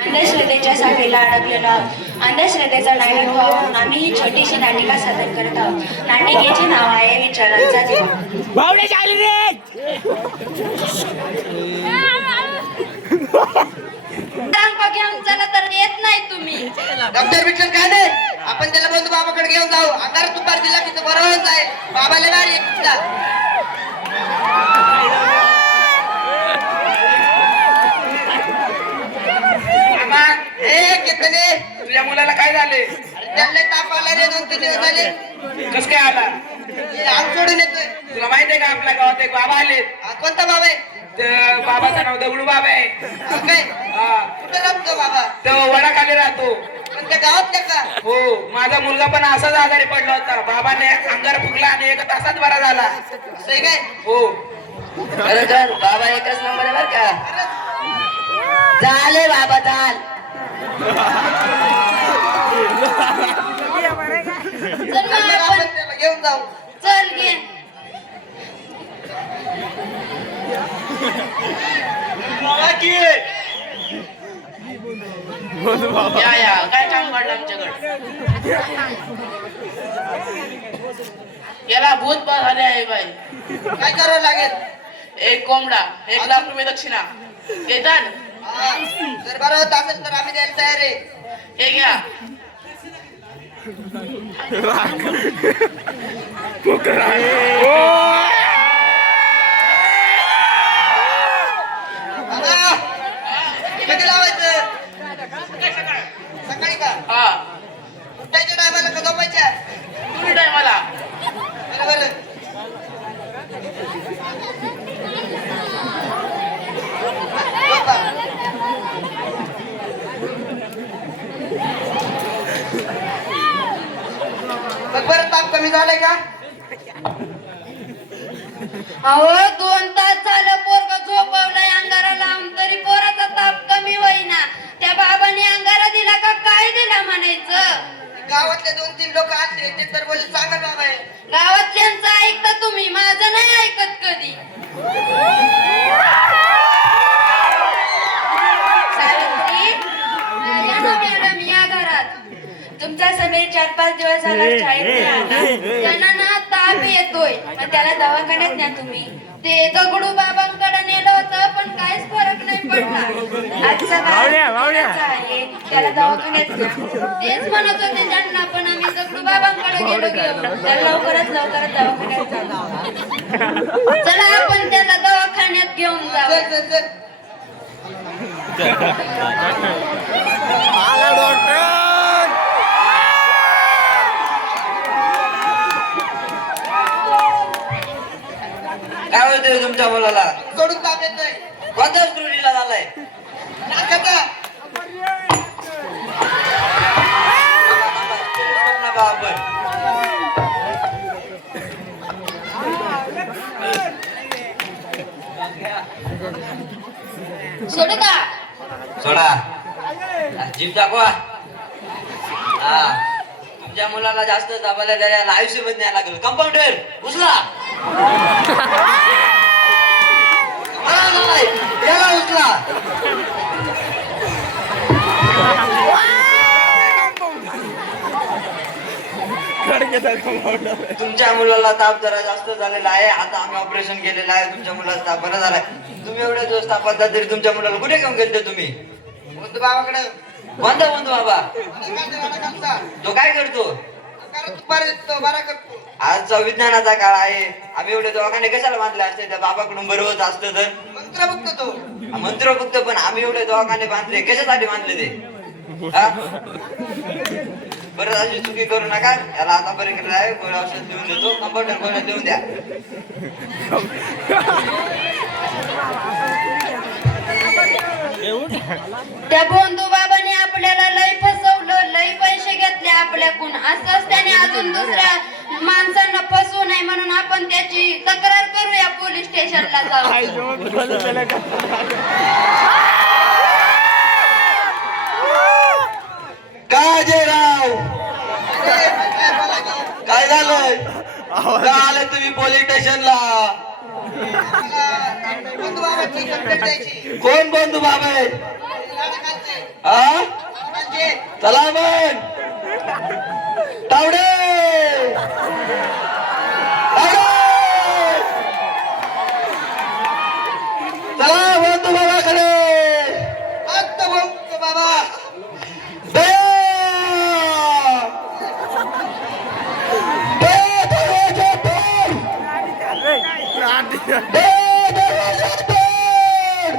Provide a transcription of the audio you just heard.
अंधश्रद्धेच्या साखळीला अडकलेलो आहोत. अंधश्रद्धेचा नायनाट व्हावा म्हणून आम्ही ही छोटीशी नाटिका सादर करत आहोत. नाटिकेचे नाव आहे विचारांचा दिवा. घेऊन चला तर येत नाही तुम्ही. डॉक्टर विठ्ठल काय नाही, आपण त्याला बंधू बाबाकडे घेऊन जाऊ. अंधारात दुपार दिला की तो बरोबरच आहे. बाबाला गाडी एकटा तुझ्या मुलाला काय झाले? त्याला ताप आला रे, 2-3 दिवस झाले. कस काय आला? आम सोडून येतोय. तुला माहितीये का आपल्या गावात एक बाबा आले? कोणता बाबा आहे? बाबाचं नाव दगडू बाबा आहे. काय कुठं राहतो बाबा? तो वडाखाली राहतो. कोणत्या गावातल्या का? हो, माझा मुलगा पण असाच आजारी पडला होता. बाबाने अंगार फुगला आणि 1 तासात बरा झाला. असं आहे काय? हो. खरं बाबा एकच नंबर आहे बरं का. झाले बाबा चाल. चल मग आपण घेऊन जाऊ. चल घे. या या, काय काम काढलं आमच्याकडे? याला भूत झाले आहे बाई. काय करावं लागेल? 1 कोंबडा, 1 लाख रुपये दक्षिणा घेतात. जर बरं होत असेल तर आम्ही द्यायला तयार आहे. हे घ्या. कधी लावायचं? सकाळी का? हा, उठायच्या टायमाला का झोपायच्या? तुम्ही टायमाला. बरोबर. बघ बरं, ताप कमी झालाय का? अहो 2 तास झालं पोरग झोपवलंय अंगारा लावून, तरी पोराचा ताप कमी होईना. त्या बाबाने अंगारा दिला का काय दिला म्हणायचं? गावातले 2-3 लोक आले, ते तर बोलले चांगला बाबा आहे. गावातल्यांचं ऐकता तुम्ही, माझं नाही ऐकत कधी. सावित्री, या ना मॅडम, या घरात. तुमचा समीर 4-5 दिवस झाला शाळेत नाही आला. त्यांना ना ताप येतोय. मग त्याला दवाखान्यात न्या तुम्ही. ते दगडू बाबांकडे नेलं होतं पण काहीच फरक नाही पडला. आजचा बाळाचा आहे, त्याला दवाखान्यात न्या. तेच म्हणत होते त्यांना, पण आम्ही दगडू बाबांकडे गेलो घेऊन. त्याला लवकरात दवाखान्यात जाऊ. चला आपण त्याला दवाखान्यात घेऊन जाऊ. चल चल चल. काय होतंय तुमच्या मुलाला? सोडून ताप येतोय. कोणत्या स्टोरीला झालाय? नाकाचा. सोडू का? सोडा, जीव दाखवा. हा, तुमच्या मुलाला जास्त दाबायला द्यायला आयुष्यभर न्यायला लागेल. कंपाऊंडर उचला. याला उचला. तुमच्या मुलाला ताप जरा जास्त झालेला आहे. आता आम्ही ऑपरेशन केलेलं आहे. तुमच्या मुलाला ताप बरा झालाय. तुम्ही एवढे दिवस तापात तरी तुमच्या मुलाला कुठे घेऊन गेलते तुम्ही? बंधू बाबाकडे. कोणता बंधू बाबा? वडाखालचा. तो काय करतो? अंगारात दुपार येतो, बरा करतो. आजचा विज्ञानाचा काळ आहे. आम्ही एवढे दवाखाने कशाला बांधले असते? त्या बाबाकडून बरं होत असतं तर. मंत्र बघतो तो. मंत्र फक्त, पण आम्ही एवढे दवाखाने बांधले कशासाठी बांधले ते? हा? बरं, अशी चुकी करू नका. याला आता बरे केलं आहे. गोळ्या औषध लिहून देतो. कंपाऊंडर गोळ्या लिहून द्या. त्या बंधू बाबाने आपल्याला लय फसवलं, लय पैसे घेतले आपल्याकडून. असंच त्याने अजून दुसऱ्या माणसांना फसवू नये म्हणून आपण त्याची तक्रार करूया, पोलीस स्टेशनला जाऊ. काय जयराव, काय झालंय? का आले तुम्ही पोलीस स्टेशनला? बंधू बाबाची कंप्लेंट द्यायची. कोण बंधू बाबा आहे? वडाखालचे. हा बाबांचे. चला मग तावडे तावडे चला बंधू बाबाकडे फक्त बंधू बाबा दया दया दरवाजा तोड दया दरवाजा तोड